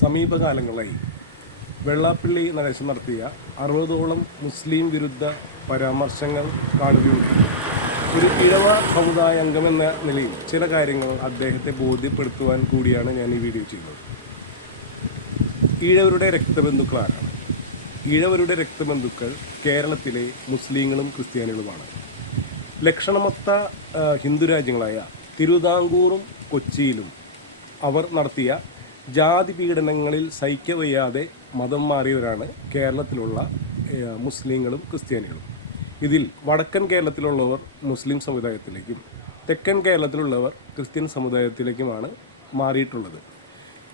സമീപകാലങ്ങളായി വെള്ളാപ്പള്ളി നടേശൻ നടത്തിയ അറുപതോളം മുസ്ലിം വിരുദ്ധ പരാമർശങ്ങൾ കാണുകയുണ്ട് ഒരു ഇടവ സമുദായ അംഗമെന്ന നിലയിൽ ചില കാര്യങ്ങൾ അദ്ദേഹത്തെ ബോധ്യപ്പെടുത്തുവാൻ കൂടിയാണ് ഞാൻ ഈ വീഡിയോ ചെയ്യുന്നത്. ഈഴവരുടെ രക്തബന്ധുക്കൾ ആരാണ് ഈഴവരുടെ രക്തബന്ധുക്കൾ കേരളത്തിലെ മുസ്ലിങ്ങളും ക്രിസ്ത്യാനികളുമാണ്. ലക്ഷണമൊത്ത ഹിന്ദു രാജ്യങ്ങളായ തിരുവിതാംകൂറും കൊച്ചിയിലും അവർ നടത്തിയ ജാതി പീഡനങ്ങളിൽ സഹിക്കവയ്യാതെ മതം മാറിയവരാണ് കേരളത്തിലുള്ള മുസ്ലിങ്ങളും ക്രിസ്ത്യാനികളും. ഇതിൽ വടക്കൻ കേരളത്തിലുള്ളവർ മുസ്ലിം സമുദായത്തിലേക്കും തെക്കൻ കേരളത്തിലുള്ളവർ ക്രിസ്ത്യൻ സമുദായത്തിലേക്കുമാണ് മാറിയിട്ടുള്ളത്.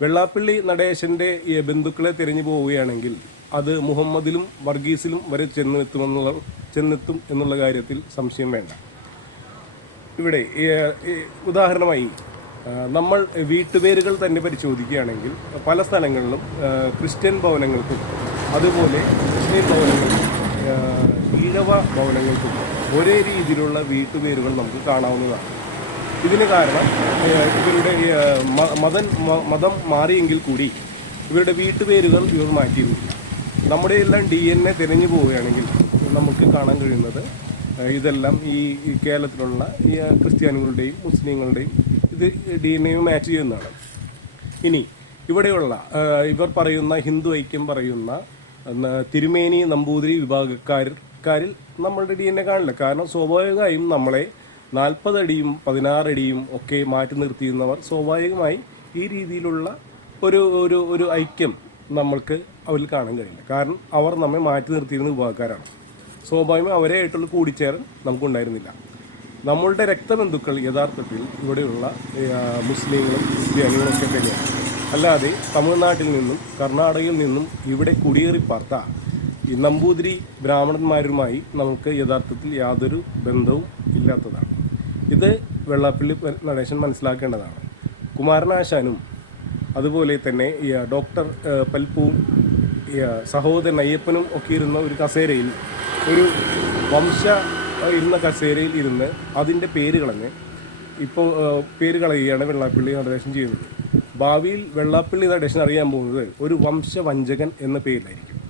വെള്ളാപ്പള്ളി നടേശന്റെ ബന്ധുക്കളെ തിരഞ്ഞു പോവുകയാണെങ്കിൽ അത് മുഹമ്മദിലും വർഗീസിലും വരെ ചെന്നെത്തുമെന്നുള്ള ചെന്നെത്തും എന്നുള്ള കാര്യത്തിൽ സംശയം വേണ്ട. ഇവിടെ ഉദാഹരണമായി നമ്മൾ വീട്ടുപേരുകൾ തന്നെ പരിശോധിക്കുകയാണെങ്കിൽ പല സ്ഥലങ്ങളിലും ക്രിസ്ത്യൻ ഭവനങ്ങൾക്കും അതുപോലെ മുസ്ലിം ഭവനങ്ങൾക്കും ഈഴവ ഭവനങ്ങൾക്കും ഒരേ രീതിയിലുള്ള വീട്ടുപേരുകൾ നമുക്ക് കാണാവുന്നതാണ്. ഇതിന് കാരണം ഇവരുടെ മതൻ മതം മാറിയെങ്കിൽ കൂടി ഇവരുടെ വീട്ടുപേരുകൾ ഇവർ മാറ്റിയിരുന്നില്ല നമ്മുടെ എല്ലാം ഡി എൻ എ തിരഞ്ഞു പോവുകയാണെങ്കിൽ നമുക്ക് കാണാൻ കഴിയുന്നത് ഇതെല്ലാം ഈ കേരളത്തിലുള്ള ഈ ക്രിസ്ത്യാനികളുടെയും മുസ്ലിങ്ങളുടെയും ഇത് ഡി എൻ എ മാച്ച് ചെയ്യുന്നതാണ്. ഇനി ഇവിടെയുള്ള ഇവർ പറയുന്ന ഹിന്ദു ഐക്യം പറയുന്ന തിരുമേനി നമ്പൂതിരി വിഭാഗക്കാരിൽ നമ്മളുടെ ഡി എൻ എ കാണില്ല. കാരണം സ്വാഭാവികമായും നമ്മളെ നാൽപ്പതടിയും പതിനാറടിയും ഒക്കെ മാറ്റി നിർത്തിയിരുന്നവർ സ്വാഭാവികമായി ഈ രീതിയിലുള്ള ഒരു ഒരു ഒരു ഐക്യം നമ്മൾക്ക് അവരിൽ കാണാൻ കഴിയില്ല. കാരണം അവർ നമ്മെ മാറ്റി നിർത്തിയിരുന്ന വിഭാഗക്കാരാണ്. സ്വാഭാവികമായി അവരെ ആയിട്ടുള്ള കൂടിച്ചേരൽ നമുക്കുണ്ടായിരുന്നില്ല. നമ്മളുടെ രക്തബന്ധുക്കൾ യഥാർത്ഥത്തിൽ ഇവിടെയുള്ള മുസ്ലിങ്ങളും ക്രിസ്ത്യാനികളും ഒക്കെ തന്നെയാണ്. അല്ലാതെ തമിഴ്നാട്ടിൽ നിന്നും കർണാടകയിൽ നിന്നും ഇവിടെ കുടിയേറി പാർത്ത ഈ നമ്പൂതിരി ബ്രാഹ്മണന്മാരുമായി നമുക്ക് യഥാർത്ഥത്തിൽ യാതൊരു ബന്ധവും ഇല്ലാത്തതാണ്. ഇത് വെള്ളാപ്പള്ളി നടേശൻ മനസ്സിലാക്കേണ്ടതാണ്. കുമാരനാശാനും അതുപോലെ തന്നെ ഈ ഡോക്ടർ പൽപ്പുവും സഹോദരൻ അയ്യപ്പനും ഒക്കെ ഇരുന്ന ഒരു കസേരയിൽ ഒരു വംശ ഇരുന്ന കസേരയിൽ ഇരുന്ന് അതിന്റെ പേര് കളഞ്ഞ് ഇപ്പോൾ പേര് കളയുകയാണ് വെള്ളാപ്പള്ളി നടേശൻ ചെയ്യുന്നത്. ഭാവിയിൽ വെള്ളാപ്പള്ളി നടേശൻ അറിയാൻ പോകുന്നത് ഒരു വംശവഞ്ചകൻ എന്ന പേരിലായിരിക്കും.